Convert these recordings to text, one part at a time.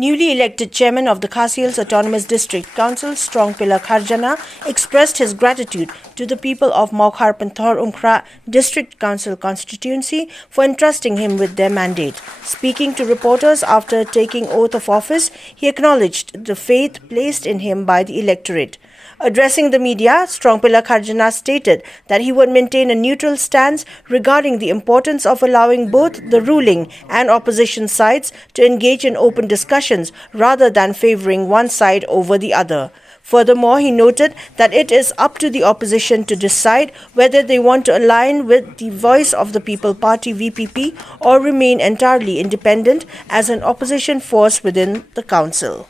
Newly elected chairman of the Khasi Hills Autonomous District Council, Strongpilla Kharjana, expressed his gratitude to the people of Maukhar Panthor Ungkra District Council constituency for entrusting him with their mandate. Speaking to reporters after taking oath of office, he acknowledged the faith placed in him by the electorate. Addressing the media, Strongpilla Kharjana stated that he would maintain a neutral stance regarding the importance of allowing both the ruling and opposition sides to engage in open discussions rather than favouring one side over the other. Furthermore, he noted that it is up to the opposition to decide whether they want to align with the Voice of the People Party VPP or remain entirely independent as an opposition force within the council.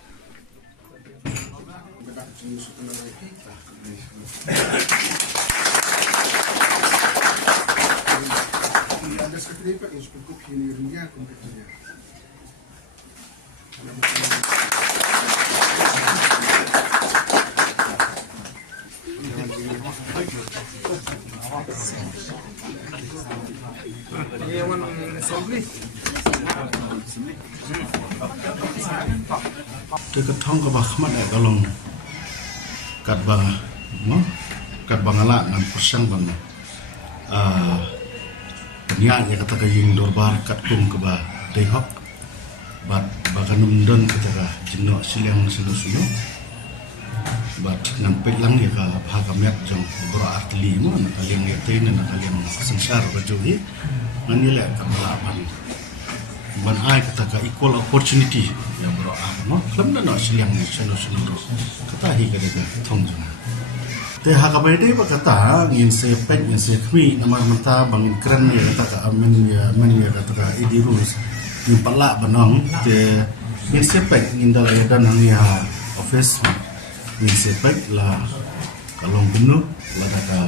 Dekat thong ka ba khmat ai galong kat ba no kat bangala nan persang bang nya ya kata ka ying dorbar kat kum ka ba dei hok bat baganum don kata ka jinno silang sinu bat nan pelang ya ka bhagamet jong bro artli mo na kaling yetin na kaling sansar ba jogi manila ka balaban ban ai kata ka equal opportunity ya bro no kelam na silang sinu kata hi ka daga thong jong te ha ka baide ba kata ngin se pek ngin se khmi namar mata bangin kran ya kata ka amen ya kata ka idirus ni pala banong te ngin se pek ngin dal ya dan ya office ngin se pek la kalong gunu la daga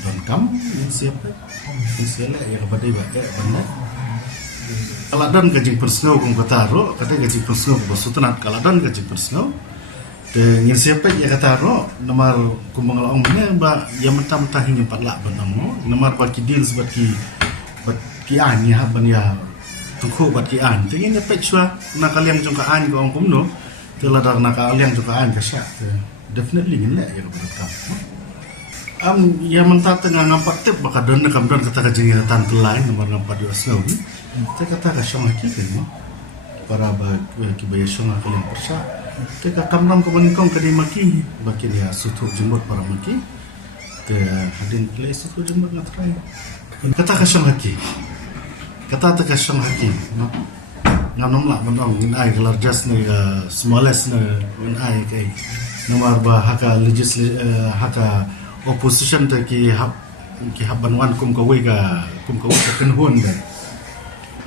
don kam ngin se pek ngin se la ya ka baide ba banna kaladan gajing persno kum kata ro kata gajing persno ba sutanat kaladan gajing persno te ngin siapa ya kata ro namar kumbang laong nya ba ya mentah-mentah hingga patla banamo namar ba ki deals bat ki an ya ban ya tungku bat ki an te ngin pe chua na kaliang jong ka an ko ong kumno te la dar na kaliang jong ka an ka sya definitely ngin la ya ka ya mentah tengah nampak tip baka don na kamdan kata ka jing tan lain namar nampak di asno te kata ka syong ki no para ba ki ba syong kaliang persa te ka kamram ko manikong kadi maki baki dia sutu jembut para maki te hadin place sutu jembut ngatrai kata ka syong haki kata ta ka syong haki no nganom la bandong in ai largest ne smallest ne in ai kai nomor ba haka haka opposition te ki banwan kum ka kan hon da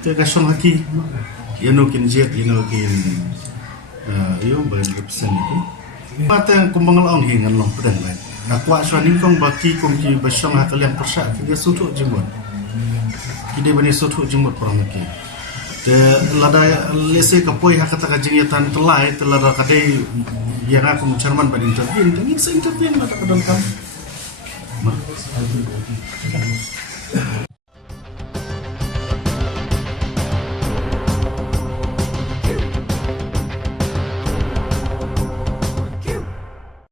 te ka syong haki kin jet kin iyo ba represent ni mata kumbang laong hingan long pedang lai nakwa swaning kong baki kong ki basyong ha kalian persa dia sutu jemut kide bani sutu jemut paramaki te lada lese kapoi ha kata ka jingitan telai telada kadai yang aku chairman ban intervene tengin se intervene mata kadang kam